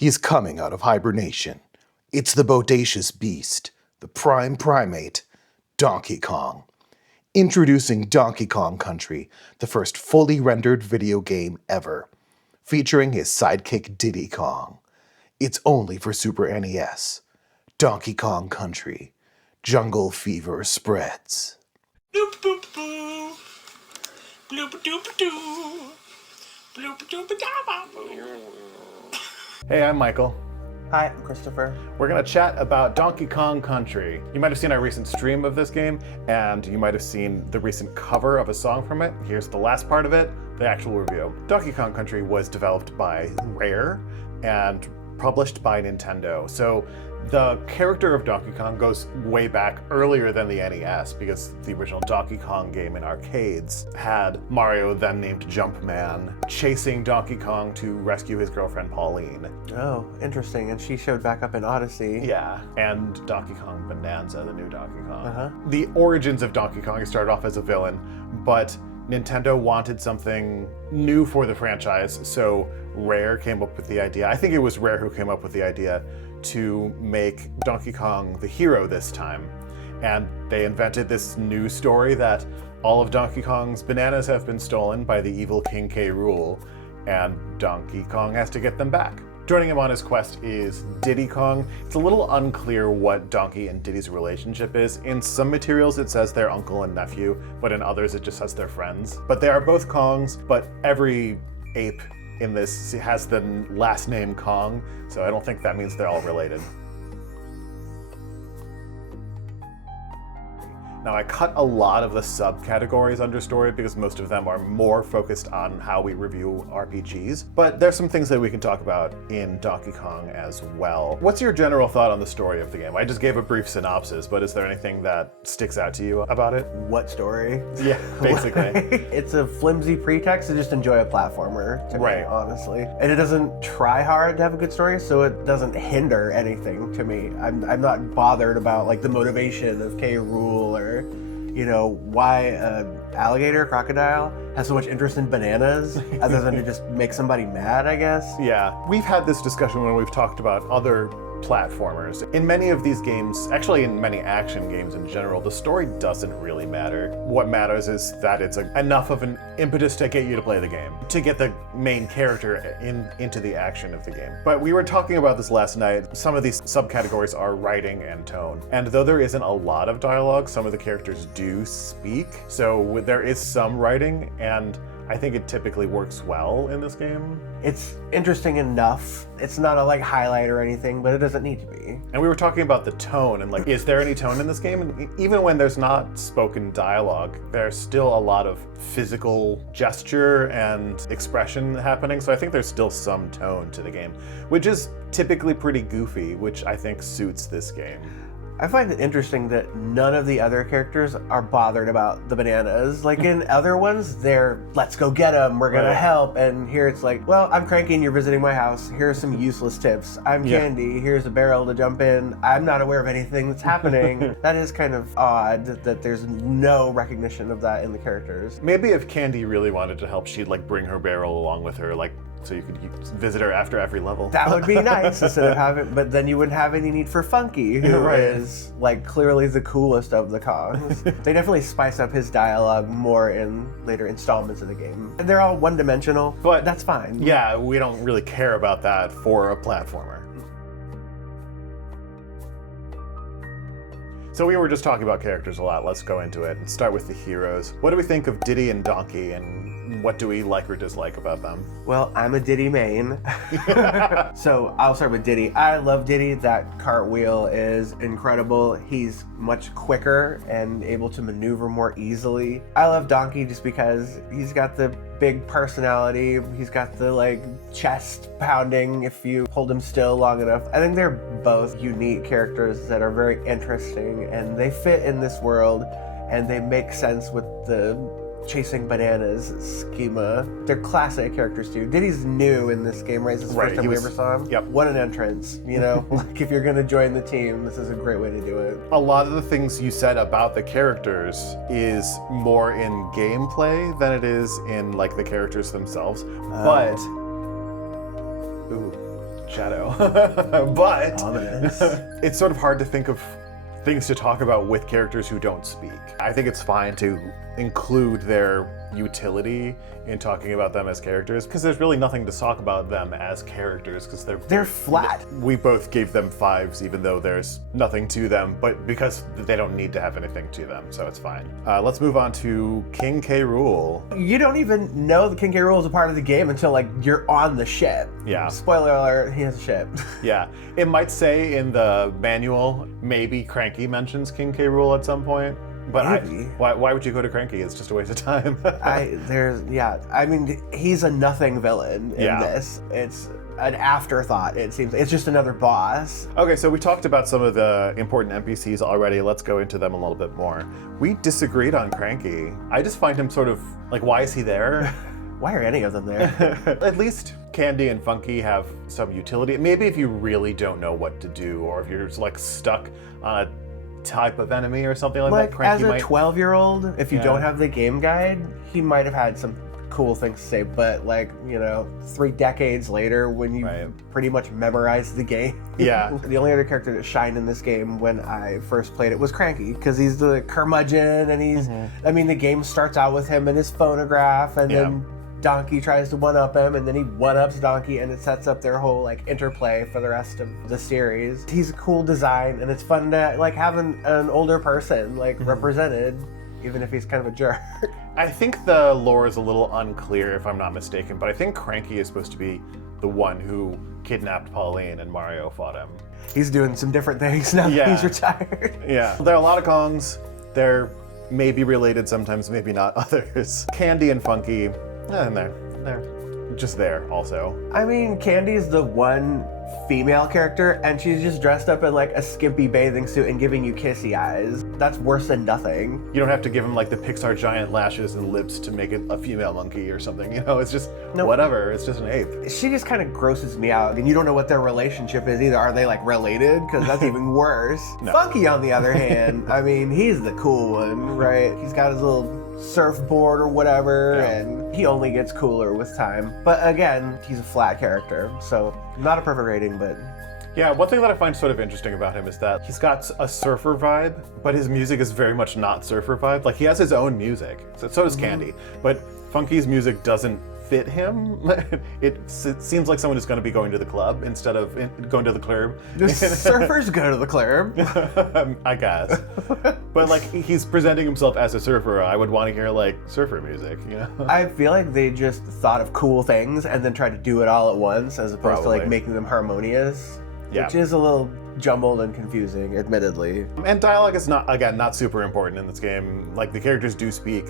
He's coming out of hibernation. It's the bodacious beast, the prime primate, Donkey Kong. Introducing Donkey Kong Country, the first fully rendered video game ever, featuring his sidekick Diddy Kong. It's only for Super NES. Donkey Kong Country. Jungle fever spreads. Bloop boop boo. Bloop doop doo. Bloop doop da boo. Hey, I'm Michael. Hi, I'm Christopher. We're gonna chat about Donkey Kong Country. You might have seen our recent stream of this game, and you might have seen the recent cover of a song from it. Here's the last part of it, the actual review. Donkey Kong Country was developed by Rare and published by Nintendo. So the character of Donkey Kong goes way back earlier than the NES, because the original Donkey Kong game in arcades had Mario, then named Jumpman, chasing Donkey Kong to rescue his girlfriend Pauline. Oh, interesting. And she showed back up in Odyssey. Yeah, and Donkey Kong Bonanza, the new Donkey Kong. Uh-huh. The origins of Donkey Kong started off as a villain, but Nintendo wanted something new for the franchise, so Rare came up with the idea. I think it was Rare who came up with the idea to make Donkey Kong the hero this time. And they invented this new story that all of Donkey Kong's bananas have been stolen by the evil King K. Rool, and Donkey Kong has to get them back. Joining him on his quest is Diddy Kong. It's a little unclear what Donkey and Diddy's relationship is. In some materials it says they're uncle and nephew, but in others it just says they're friends. But they are both Kongs, but every ape in this has the last name Kong, so I don't think that means they're all related. Now, I cut a lot of the subcategories under story because most of them are more focused on how we review RPGs, but there's some things that we can talk about in Donkey Kong as well. What's your general thought on the story of the game? I just gave a brief synopsis, but is there anything that sticks out to you about it? What story? Yeah, basically. It's a flimsy pretext to just enjoy a platformer, to Right. me, honestly. And it doesn't try hard to have a good story, so it doesn't hinder anything to me. I'm not bothered about like the motivation of K. Rool or why an alligator, crocodile, has so much interest in bananas other than to just make somebody mad, I guess. Yeah, we've had this discussion when we've talked about other platformers. In many of these games, actually in many action games in general, the story doesn't really matter. What matters is that it's enough of an impetus to get you to play the game, to get the main character into the action of the game. But we were talking about this last night. Some of these subcategories are writing and tone. And though there isn't a lot of dialogue, some of the characters do speak. So there is some writing, and I think it typically works well in this game. It's interesting enough. It's not a highlight or anything, but it doesn't need to be. And we were talking about the tone and is there any tone in this game? And even when there's not spoken dialogue, there's still a lot of physical gesture and expression happening. So I think there's still some tone to the game, which is typically pretty goofy, which I think suits this game. I find it interesting that none of the other characters are bothered about the bananas. Like in other ones, they're, let's go get them, we're gonna Right. help. And here it's like, well, I'm Cranky and you're visiting my house. Here are some useless tips. I'm Yeah. Candy, here's a barrel to jump in. I'm not aware of anything that's happening. That is kind of odd that there's no recognition of that in the characters. Maybe if Candy really wanted to help, she'd bring her barrel along with her, so you could visit her after every level. That would be nice instead of having, but then you wouldn't have any need for Funky, who Right. is clearly the coolest of the Kongs. They definitely spice up his dialogue more in later installments of the game. And they're all one-dimensional, But- that's fine. Yeah, we don't really care about that for a platformer. So we were just talking about characters a lot. Let's go into it and start with the heroes. What do we think of Diddy and Donkey, and what do we like or dislike about them? Well, I'm a Diddy main. So I'll start with Diddy. I love Diddy. That cartwheel is incredible. He's much quicker and able to maneuver more easily. I love Donkey just because he's got the big personality. He's got the chest pounding if you hold him still long enough. I think they're both unique characters that are very interesting, and they fit in this world, and they make sense with the chasing bananas schema. They're classic characters too. Diddy's new in this game, right? This is the Right, first time he we was- ever saw him. Yep. What an entrance, if you're gonna join the team, this is a great way to do it. A lot of the things you said about the characters is more in gameplay than it is in the characters themselves. But ooh, Shadow. But Ominous. it's sort of hard to think of things to talk about with characters who don't speak. I think it's fine to include their utility in talking about them as characters, because there's really nothing to talk about them as characters, because They're flat. we both gave them 5s, even though there's nothing to them, but because they don't need to have anything to them, so it's fine. Let's move on to King K. Rool. You don't even know the King K. Rool is a part of the game until like you're on the ship. Yeah. Spoiler alert, he has a ship. Yeah, it might say in the manual, maybe Cranky mentions King K. Rool at some point, but Maybe. why would you go to Cranky? It's just a waste of time. I mean, he's a nothing villain in Yeah. this. It's an afterthought, it seems. It's just another boss. Okay, so we talked about some of the important NPCs already. Let's go into them a little bit more. We disagreed on Cranky. I just find him sort of like, why is he there? Why are any of them there? At least Candy and Funky have some utility. Maybe if you really don't know what to do, or if you're just like stuck on a type of enemy or something like that, Like, Cranky as a might. 12-year-old, if you Yeah. don't have the game guide, he might have had some cool things to say, but like, 3 decades later, when you Right. pretty much memorized the game. Yeah. The only other character that shined in this game when I first played it was Cranky, because he's the curmudgeon, and he's, I mean, the game starts out with him and his phonograph, and Yeah. then Donkey tries to one-up him, and then he one-ups Donkey, and it sets up their whole like interplay for the rest of the series. He's a cool design, and it's fun to like have an older person like represented, even if he's kind of a jerk. I think the lore is a little unclear, if I'm not mistaken, but I think Cranky is supposed to be the one who kidnapped Pauline and Mario fought him. He's doing some different things now Yeah. that he's retired. Yeah. There are a lot of Kongs. They're maybe related sometimes, maybe not others. Candy and Funky, and they're just there also. I mean, Candy's the one female character, and she's just dressed up in like a skimpy bathing suit and giving you kissy eyes. That's worse than nothing. You don't have to give him like the Pixar giant lashes and lips to make it a female monkey or something, it's just Nope. whatever, it's just an ape. She just kind of grosses me out, and you don't know what their relationship is either. Are they like related? Because that's even worse. No. Funky, on the other hand, I mean, he's the cool one, right? He's got his little surfboard or whatever, Yeah. and he only gets cooler with time. But again, he's a flat character, so not a perfect rating, but Yeah, one thing that I find sort of interesting about him is that he's got a surfer vibe, but his music is very much not surfer vibe. Like, he has his own music, so does Candy, but Funky's music doesn't fit him. It seems like someone who's going to be going to the club instead of going to the club. the surfers go to the club. I guess. But like, he's presenting himself as a surfer. I would want to hear like surfer music, I feel like they just thought of cool things and then tried to do it all at once, as opposed to like Probably. making them harmonious, Yeah. which is a little jumbled and confusing, admittedly. And dialogue is not super important in this game. Like, the characters do speak,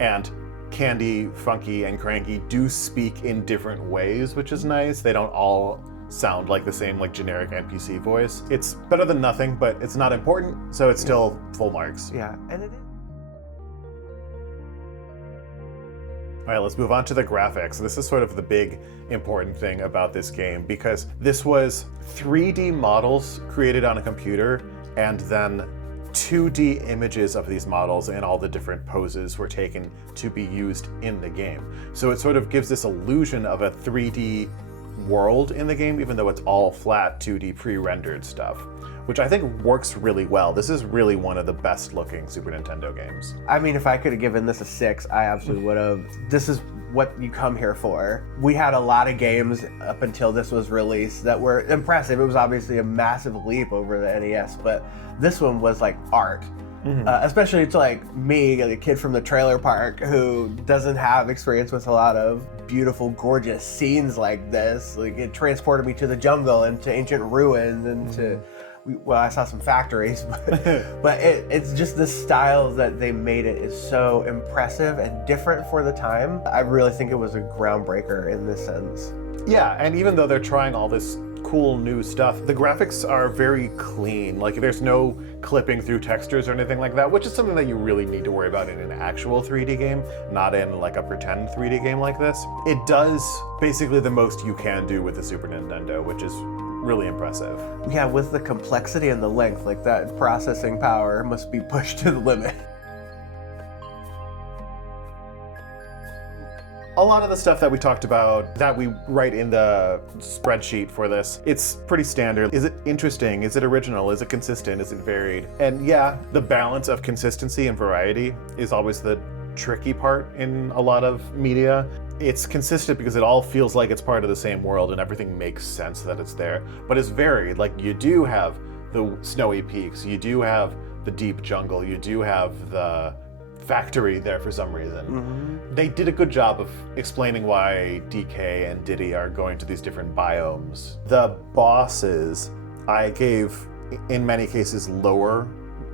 and Candy, Funky, and Cranky do speak in different ways, which is nice. They don't all sound like the same like generic NPC voice. It's better than nothing, but it's not important, so it's still full marks. Yeah, and it is. All right, let's move on to the graphics. This is sort of the big important thing about this game, because this was 3D models created on a computer, and then 2D images of these models and all the different poses were taken to be used in the game. So it sort of gives this illusion of a 3D world in the game, even though it's all flat 2D pre-rendered stuff, which I think works really well. This is really one of the best looking Super Nintendo games. I mean, if I could have given this a 6, I absolutely would have. This is what you come here for. We had a lot of games up until this was released that were impressive. It was obviously a massive leap over the NES, but this one was like art. Especially to like me, like a kid from the trailer park who doesn't have experience with a lot of beautiful, gorgeous scenes like this. Like, it transported me to the jungle and to ancient ruins and to, well, I saw some factories, but it's just the style that they made it is so impressive and different for the time. I really think it was a groundbreaker in this sense. Yeah, and even though they're trying all this cool new stuff, the graphics are very clean. Like, there's no clipping through textures or anything like that, which is something that you really need to worry about in an actual 3D game, not in like a pretend 3D game like this. It does basically the most you can do with the Super Nintendo, which is really impressive. Yeah, with the complexity and the length, like that processing power must be pushed to the limit. A lot of the stuff that we talked about, that we write in the spreadsheet for this, it's pretty standard. Is it interesting? Is it original? Is it consistent? Is it varied? And yeah, the balance of consistency and variety is always the tricky part in a lot of media. It's consistent because it all feels like it's part of the same world and everything makes sense that it's there. But it's varied. Like, you do have the snowy peaks, you do have the deep jungle, you do have the factory there for some reason. They did a good job of explaining why DK and Diddy are going to these different biomes. The bosses, I gave, in many cases, lower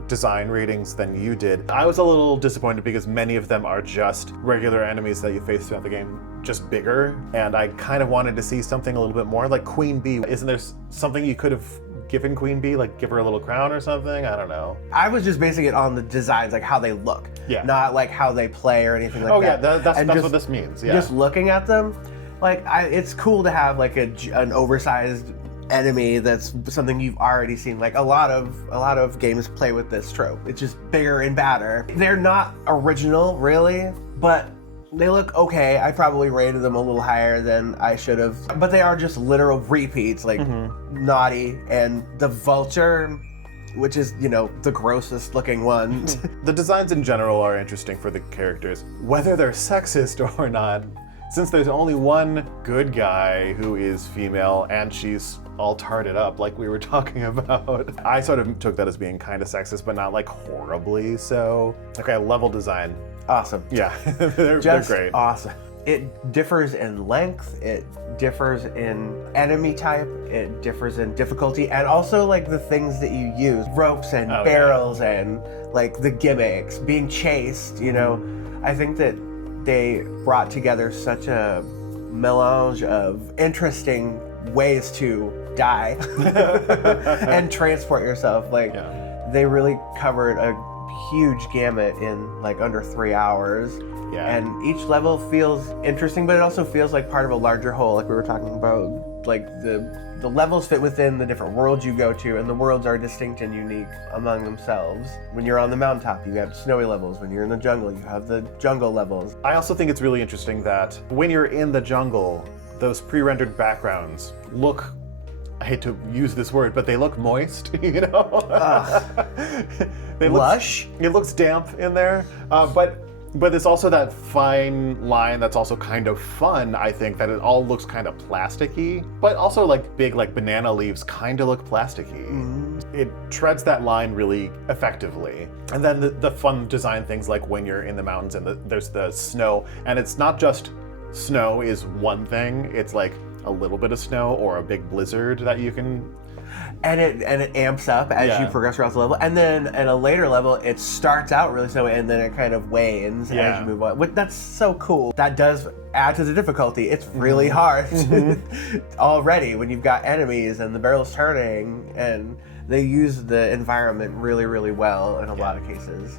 design ratings than you did. I was a little disappointed because many of them are just regular enemies that you face throughout the game, just bigger, and I kind of wanted to see something a little bit more. Like Queen Bee, isn't there something you could have given Queen Bee, like give her a little crown or something? I don't know. I was just basing it on the designs, like how they look, Yeah. not like how they play or anything like Oh that. yeah, that's And what this means. Yeah. Just looking at them, like it's cool to have like an oversized enemy that's something you've already seen. Like a lot of games play with this trope. It's just bigger and badder. They're not original really, but they look okay. I probably rated them a little higher than I should have, but they are just literal repeats, like Naughty and the Vulture, which is, you know, the grossest looking one. The designs in general are interesting for the characters, whether they're sexist or not. Since there's only one good guy who is female and she's all tarted up like we were talking about, I sort of took that as being kind of sexist, but not like horribly so. Okay, level design. Awesome. Yeah, they're Just great. awesome. It differs in length, it differs in enemy type, it differs in difficulty, and also like the things that you use. Ropes and barrels and like the gimmicks, being chased, you know. I think that they brought together such a melange of interesting ways to die and transport yourself. Like they really covered a huge gamut in like under 3 hours. Yeah. And each level feels interesting, but it also feels like part of a larger whole, like we were talking about. Like the levels fit within the different worlds you go to, and the worlds are distinct and unique among themselves. When you're on the mountaintop, you have snowy levels. When you're in the jungle, you have the jungle levels. I also think it's really interesting that when you're in the jungle, those pre-rendered backgrounds look, I hate to use this word, but they look moist, you know? They Lush? It looks damp in there, but it's also that fine line that's also kind of fun, I think, that it all looks kind of plasticky, but also like big like banana leaves kind of look plasticky. It treads that line really effectively. And then the fun design things like when you're in the mountains and there's the snow, and it's not just snow is one thing, it's like a little bit of snow or a big blizzard that you can... And it amps up as you progress throughout the level, and then at a later level it starts out really slow and then it kind of wanes as you move on. That's so cool. That does add to the difficulty. It's really hard already when you've got enemies and the barrel's turning, and they use the environment really, really well in a lot of cases.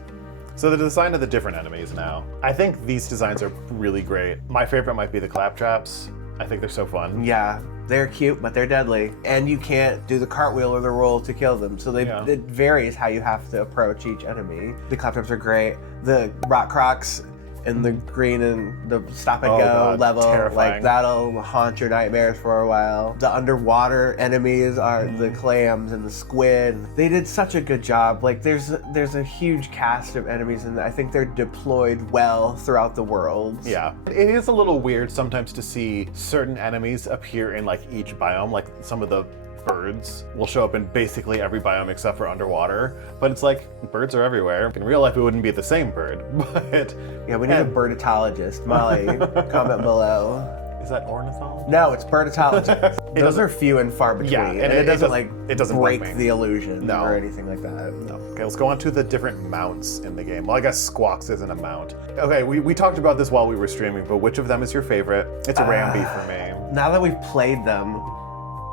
So the design of the different enemies now. I think these designs are really great. My favorite might be the claptraps. I think they're so fun. Yeah, they're cute, but they're deadly. And you can't do the cartwheel or the roll to kill them. So it varies how you have to approach each enemy. The claptraps are great. The rock crocs and the green and the stop and go level, terrifying. like that'll haunt your nightmares for a while. The underwater enemies are the clams and the squid. They did such a good job. Like there's a huge cast of enemies, and I think they're deployed well throughout the worlds. Yeah. It is a little weird sometimes to see certain enemies appear in like each biome, like some of the birds will show up in basically every biome except for underwater, but it's like birds are everywhere. In real life it wouldn't be the same bird, but yeah, we need a birditologist. Molly, comment below. Is that ornithology? No, it's birditologist. Those are few and far between. Yeah, and it doesn't break bug me. the illusion No. or anything like that. No. Okay, let's go on to the different mounts in the game. Well, I guess Squawks isn't a mount. Okay, we talked about this while we were streaming, but which of them is your favorite? It's a Rambi for me. Now that we've played them,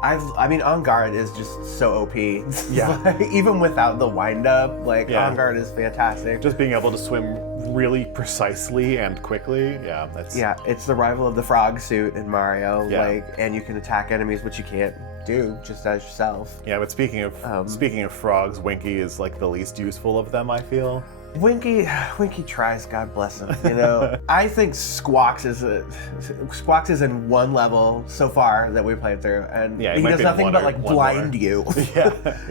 I mean, On Guard is just so OP. Yeah. Even without the wind up, like On Guard is fantastic. Just being able to swim really precisely and quickly, It's the rival of the frog suit in Mario. Yeah. Like, and you can attack enemies, which you can't do just as yourself. Yeah, but speaking of frogs, Winky is like the least useful of them, I feel. Winky tries, God bless him, you know. I think Squawks is in one level so far that we played through, and Yeah, he might does be nothing one but or- like one blind more. you.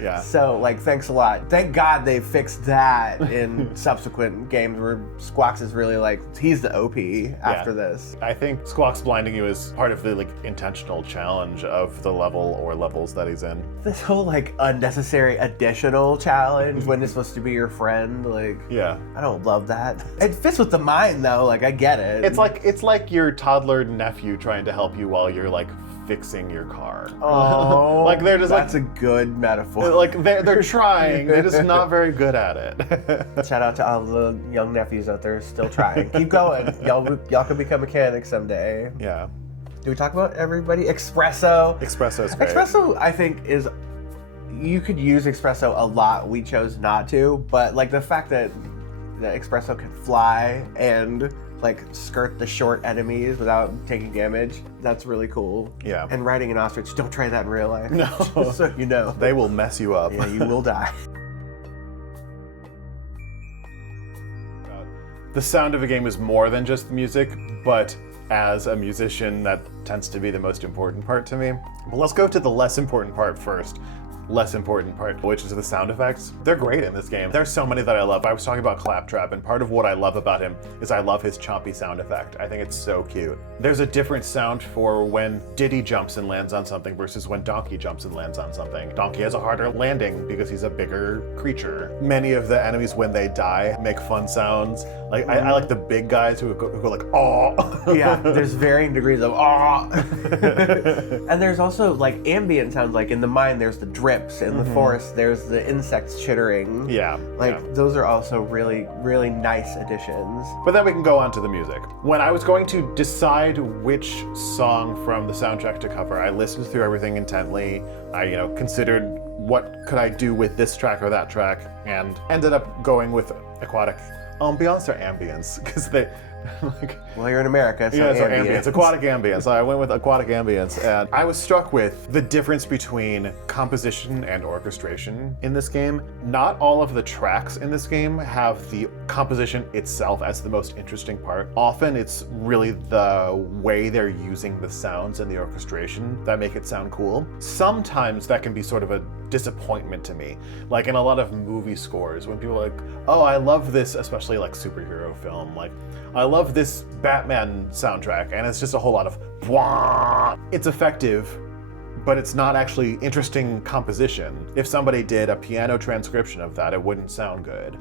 Yeah. So like, thanks a lot. Thank God they fixed that in subsequent games where Squawks is really like, he's the OP after this. I think Squawks blinding you is part of the like intentional challenge of the level or levels that he's in. This whole like unnecessary additional challenge when it's supposed to be your friend, like, Yeah. I don't love that. It fits with the mind though, like I get it. It's like your toddler nephew trying to help you while you're like fixing your car. oh, like they're just that's a good metaphor. like they're trying. They're just not very good at it. Shout out to all the young nephews out there still trying. Keep going. Y'all can become mechanics someday. Yeah. Do we talk about everybody? Espresso. Espresso's great. Espresso, I think, is, you could use espresso a lot. We chose not to, but like the fact that the espresso can fly and like skirt the short enemies without taking damage, that's really cool. Yeah. And riding an ostrich, don't try that in real life. No. Just so you know. They will mess you up. Yeah, you will die. The sound of a game is more than just the music, but as a musician, that tends to be the most important part to me. But let's go to the less important part first. Less important part, which is the sound effects. They're great in this game. There's so many that I love. I was talking about Claptrap, and part of what I love about him is I love his chompy sound effect. I think it's so cute. There's a different sound for when Diddy jumps and lands on something versus when Donkey jumps and lands on something. Donkey has a harder landing because he's a bigger creature. Many of the enemies, when they die, make fun sounds. Like I like the big guys who go like, oh. Yeah, there's varying degrees of awe. And there's also like ambient sounds, like in the mine there's the drips, in the forest there's the insects chittering. Yeah. Like yeah. those are also really, really nice additions. But then we can go on to the music. When I was going to decide which song from the soundtrack to cover, I listened through everything intently. I, considered what could I do with this track or that track, and ended up going with Aquatic Ambience or Ambience, because they like. Well, you're in America, so Yeah, so ambient. aquatic ambience. So I went with aquatic ambience, and I was struck with the difference between composition and orchestration in this game. Not all of the tracks in this game have the composition itself as the most interesting part. Often it's really the way they're using the sounds and the orchestration that make it sound cool. Sometimes that can be sort of a disappointment to me. Like in a lot of movie scores, when people are like, oh, I love this, especially like superhero film, like, I love this Batman soundtrack, and it's just a whole lot of wah. It's effective, but it's not actually interesting composition. If somebody did a piano transcription of that, it wouldn't sound good.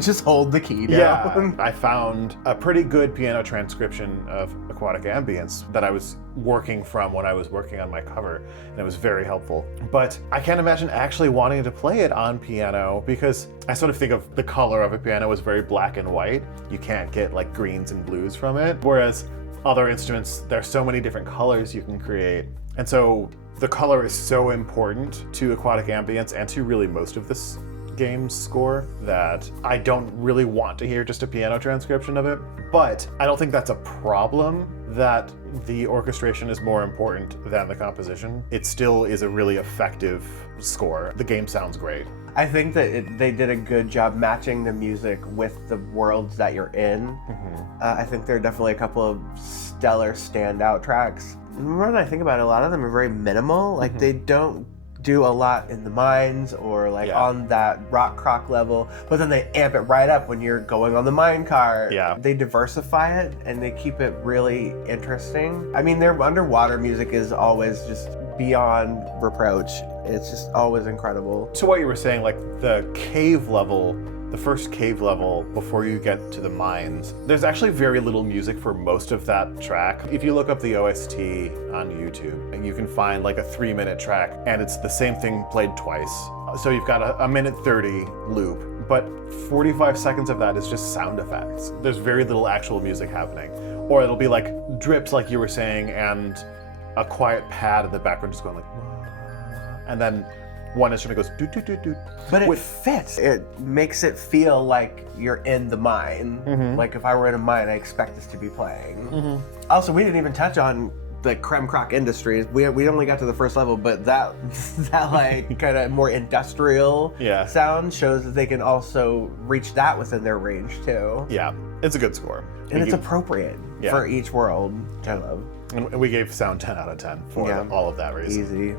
Just hold the key Yeah, down. I found a pretty good piano transcription of Aquatic Ambience that I was working from when I was working on my cover, and it was very helpful. But I can't imagine actually wanting to play it on piano, because I sort of think of the color of a piano as very black and white. You can't get like greens and blues from it. Whereas other instruments, there's so many different colors you can create. And so the color is so important to Aquatic Ambience and to really most of this game's score that I don't really want to hear just a piano transcription of it. But I don't think that's a problem that the orchestration is more important than the composition. It still is a really effective score. The game sounds great. I think that they did a good job matching the music with the worlds that you're in. I think there are definitely a couple of stellar standout tracks. The more that I think about it, a lot of them are very minimal. Like they don't do a lot in the mines or like Yeah. on that rock croc level, but then they amp it right up when you're going on the mine car. Yeah. They diversify it and they keep it really interesting. I mean, their underwater music is always just beyond reproach. It's just always incredible. To what you were saying, like the cave level, the first cave level before you get to the mines, there's actually very little music for most of that track. If you look up the OST on YouTube, and you can find like a 3-minute track, and it's the same thing played twice. So you've got a minute 30 loop, but 45 seconds of that is just sound effects. There's very little actual music happening. Or it'll be like drips, like you were saying, and a quiet pad in the background just going like, and then one instrument goes doot doot doot doot. But it fits. It makes it feel like you're in the mine. Like if I were in a mine, I expect this to be playing. Also, we didn't even touch on the Creme Croc Industries. We only got to the first level, but that like kind of more industrial Yeah. sound shows that they can also reach that within their range too. Yeah, it's a good score. And it's appropriate Yeah. for each world. I love. And we gave sound 10 out of 10 for Yeah. all of that reason. Easy.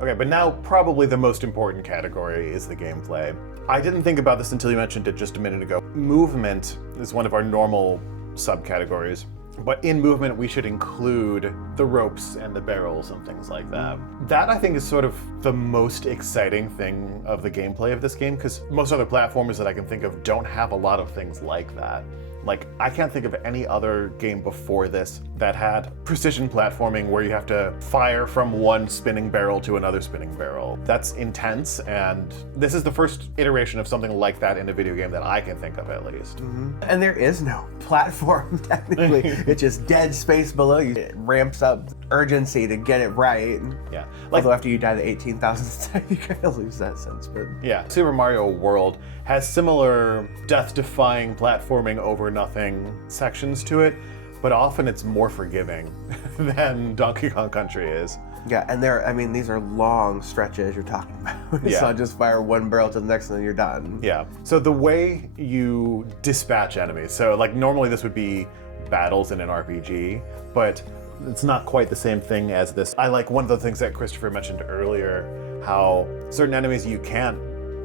Okay, but now probably the most important category is the gameplay. I didn't think about this until you mentioned it just a minute ago. Movement is one of our normal subcategories, but in movement we should include the ropes and the barrels and things like that. That I think is sort of the most exciting thing of the gameplay of this game, because most other platformers that I can think of don't have a lot of things like that. Like, I can't think of any other game before this that had precision platforming where you have to fire from one spinning barrel to another spinning barrel. That's intense, and this is the first iteration of something like that in a video game that I can think of, at least. And there is no platform technically. It's just dead space below you. It ramps up urgency to get it right. Yeah. Like, Although after you die the 18,000th time, you kind of lose that sense. But yeah, Super Mario World has similar death-defying platforming over nothing sections to it, but often it's more forgiving than Donkey Kong Country is. yeah, and these are long stretches you're talking about. It's Yeah. not just fire one barrel to the next and then you're done. Yeah. So the way you dispatch enemies, so like normally this would be battles in an RPG, but it's not quite the same thing as this. I like one of the things that Christopher mentioned earlier, how certain enemies you can't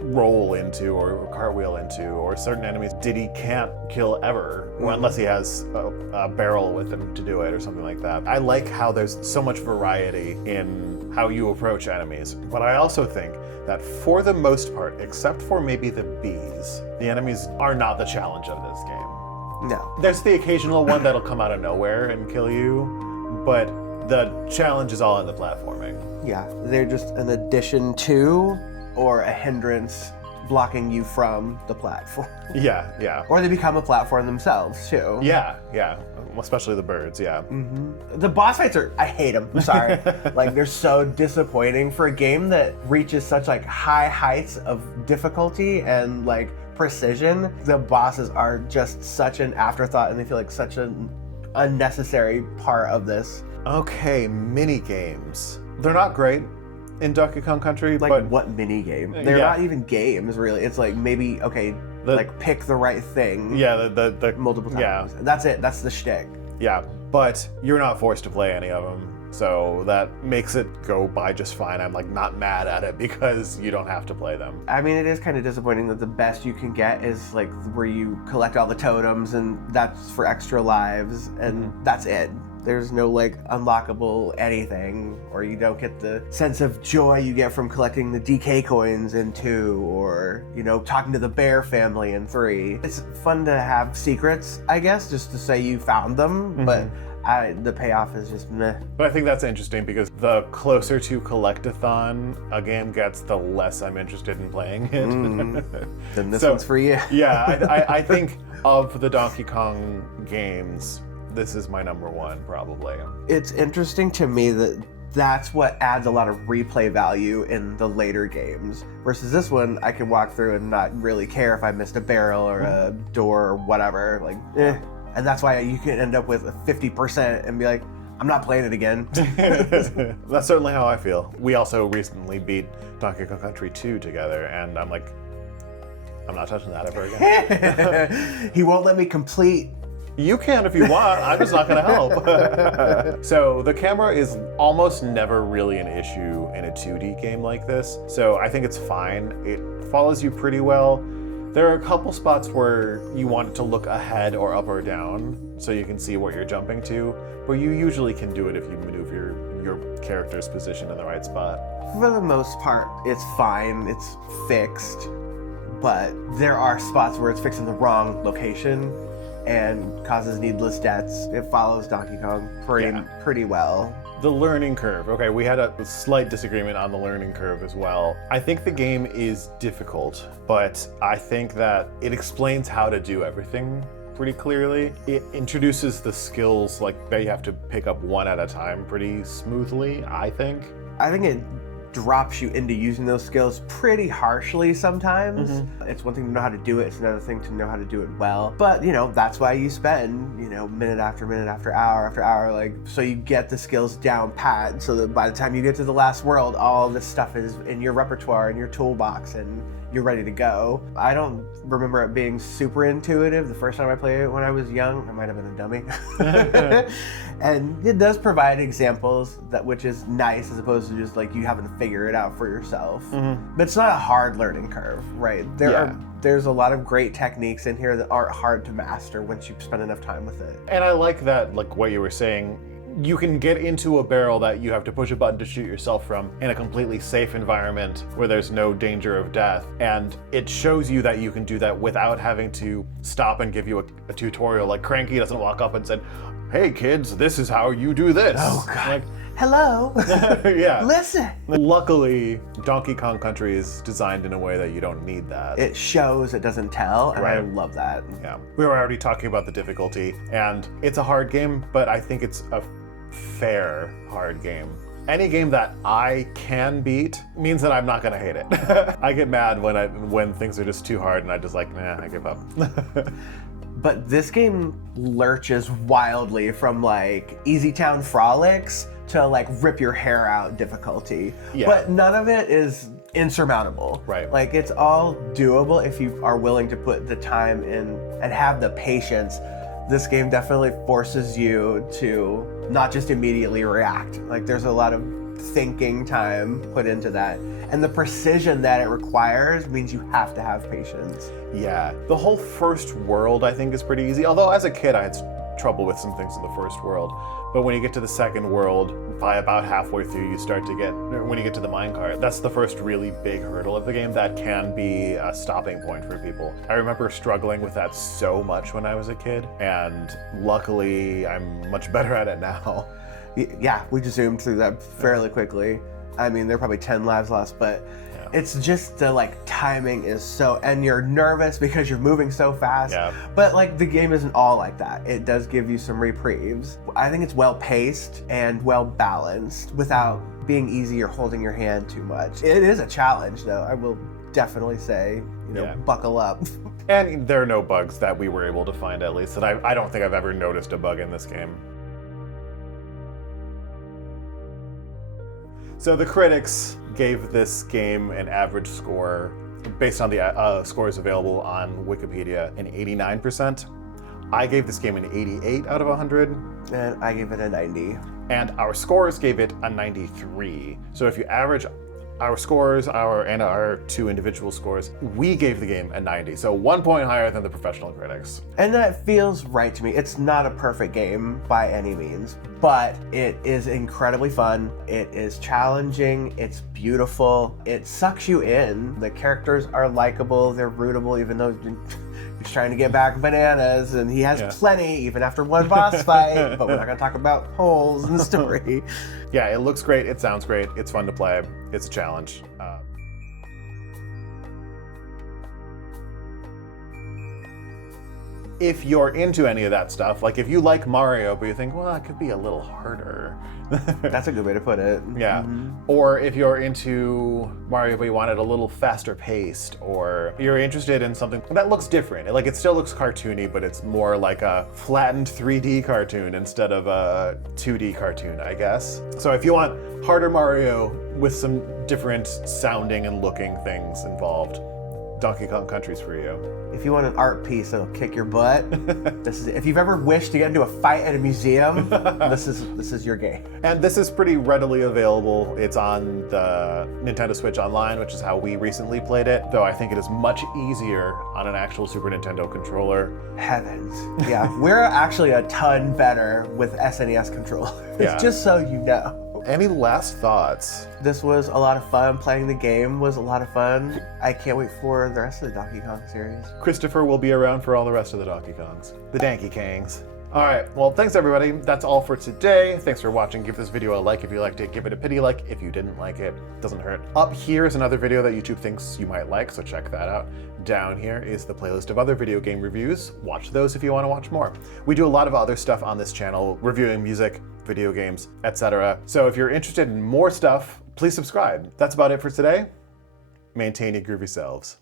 roll into or cartwheel into, or certain enemies Diddy can't kill ever unless he has a barrel with him to do it or something like that. I like how there's so much variety in how you approach enemies, but I also think that for the most part, except for maybe the bees, the enemies are not the challenge of this game. No. There's the occasional one that'll come out of nowhere and kill you, but the challenge is all in the platforming. Yeah, they're just an addition to or a hindrance blocking you from the platform. Yeah, yeah. Or they become a platform themselves too. Yeah, yeah. Especially the birds, yeah. The boss fights I hate them. I'm sorry. Like, they're so disappointing for a game that reaches such like high heights of difficulty and like precision. The bosses are just such an afterthought and they feel like such an unnecessary part of this. Okay, mini games. They're not great in Donkey Kong Country, Like, but what mini game? They're yeah. not even games, really. It's like maybe, okay, like pick the right thing yeah, the multiple times. Yeah, That's it. That's the shtick. yeah. But you're not forced to play any of them, so that makes it go by just fine. I'm like not mad at it because you don't have to play them. I mean, it is kind of disappointing that the best you can get is like where you collect all the totems and that's for extra lives and that's it. There's no like unlockable anything, or you don't get the sense of joy you get from collecting the DK coins in 2, or, you know, talking to the bear family in 3. It's fun to have secrets, I guess, just to say you found them, but the payoff is just meh. But I think that's interesting because the closer to Collectathon a game gets, the less I'm interested in playing it. Then this So, one's for you. Yeah, I think of the Donkey Kong games, this is my number one, probably. It's interesting to me that that's what adds a lot of replay value in the later games. Versus this one, I can walk through and not really care if I missed a barrel or a door or whatever. Like, eh. And that's why you can end up with a 50% and be like, I'm not playing it again. That's certainly how I feel. We also recently beat Donkey Kong Country 2 together, and I'm like, I'm not touching that ever again. He won't let me complete. You can if you want, I'm just not gonna help. So the camera is almost never really an issue in a 2D game like this, so I think it's fine. It follows you pretty well. There are a couple spots where you want it to look ahead or up or down so you can see what you're jumping to, but you usually can do it if you maneuver your character's position in the right spot. For the most part, it's fine. It's fixed. But there are spots where it's fixed in the wrong location and causes needless deaths. It follows Donkey Kong pretty well. The learning curve. Okay, we had a slight disagreement on the learning curve as well. I think the game is difficult, but I think that it explains how to do everything pretty clearly. It introduces the skills like that you have to pick up one at a time pretty smoothly, I think. I think it drops you into using those skills pretty harshly sometimes. It's one thing to know how to do it, it's another thing to know how to do it well. But, you know, that's why you spend, you know, minute after minute after hour, like, so you get the skills down pat, so that by the time you get to the last world, all this stuff is in your repertoire, in your toolbox, and you're ready to go. I don't remember it being super intuitive the first time I played it when I was young. I might have been a dummy. And it does provide examples, that which is nice, as opposed to just like you having to figure it out for yourself. But it's not a hard learning curve, right? There's a lot of great techniques in here that aren't hard to master once you spend enough time with it. And I like that, like what you were saying, you can get into a barrel that you have to push a button to shoot yourself from in a completely safe environment where there's no danger of death. And it shows you that you can do that without having to stop and give you a tutorial. Like Cranky doesn't walk up and say, "Hey kids, this is how you do this." Oh God. Like, hello. yeah. Listen. Luckily, Donkey Kong Country is designed in a way that you don't need that. It shows, it doesn't tell, and I Right. love that. Yeah. We were already talking about the difficulty, and it's a hard game, but I think it's a fair hard game. Any game that I can beat means that I'm not gonna hate it. I get mad when things are just too hard, and I just like, nah, I give up. But this game lurches wildly from like Easy Town Frolics to like rip your hair out difficulty. Yeah. But none of it is insurmountable. Right. Like it's all doable if you are willing to put the time in and have the patience. This game definitely forces you to not just immediately react. Like there's a lot of thinking time put into that. And the precision that it requires means you have to have patience. Yeah. The whole first world, I think, is pretty easy. Although as a kid, I had trouble with some things in the first world. But when you get to the second world, by about halfway through, you start to get, when you get to the minecart, that's the first really big hurdle of the game that can be a stopping point for people. I remember struggling with that so much when I was a kid, and luckily I'm much better at it now. Yeah, we just zoomed through that fairly quickly. I mean, there are probably 10 lives lost, but it's just the like timing is so, and you're nervous because you're moving so fast. Yeah. But like the game isn't all like that. It does give you some reprieves. I think it's well paced and well balanced without being easy or holding your hand too much. It is a challenge though. I will definitely say, you know, Yeah. buckle up. And there are no bugs that we were able to find, at least, that I don't think I've ever noticed a bug in this game. So the critics gave this game an average score, based on the scores available on Wikipedia, an 89%. I gave this game an 88 out of 100. And I gave it a 90. And our scores gave it a 93. So if you average our scores, our two individual scores, we gave the game a 90. So 1 point higher than the professional critics. And that feels right to me. It's not a perfect game by any means, but it is incredibly fun. It is challenging. It's beautiful. It sucks you in. The characters are likable. They're rootable, even though he's trying to get back Bananas, and he has plenty, even after one boss fight, but we're not gonna talk about holes in the story. Yeah, it looks great. It sounds great. It's fun to play. It's a challenge. If you're into any of that stuff, like if you like Mario, but you think, well, it could be a little harder. That's a good way to put it. Yeah. Or if you're into Mario, but you want it a little faster paced, or you're interested in something that looks different. Like it still looks cartoony, but it's more like a flattened 3D cartoon instead of a 2D cartoon, I guess. So if you want harder Mario with some different sounding and looking things involved, Donkey Kong Country's for you. If you want an art piece that'll kick your butt, this is it. If you've ever wished to get into a fight at a museum, this is your game. And this is pretty readily available. It's on the Nintendo Switch Online, which is how we recently played it, though I think it is much easier on an actual Super Nintendo controller. Heavens. Yeah, we're actually a ton better with SNES controllers, Yeah. just so you know. Any last thoughts? This was a lot of fun. Playing the game was a lot of fun. I can't wait for the rest of the Donkey Kong series. Christopher will be around for all the rest of the Donkey Kongs. The Danky Kangs. All right, well, thanks everybody. That's all for today. Thanks for watching. Give this video a like if you liked it. Give it a pity like if you didn't like it. Doesn't hurt. Up here is another video that YouTube thinks you might like, so check that out. Down here is the playlist of other video game reviews. Watch those if you want to watch more. We do a lot of other stuff on this channel, reviewing music, video games, etc. So if you're interested in more stuff, please subscribe. That's about it for today. Maintain your groovy selves.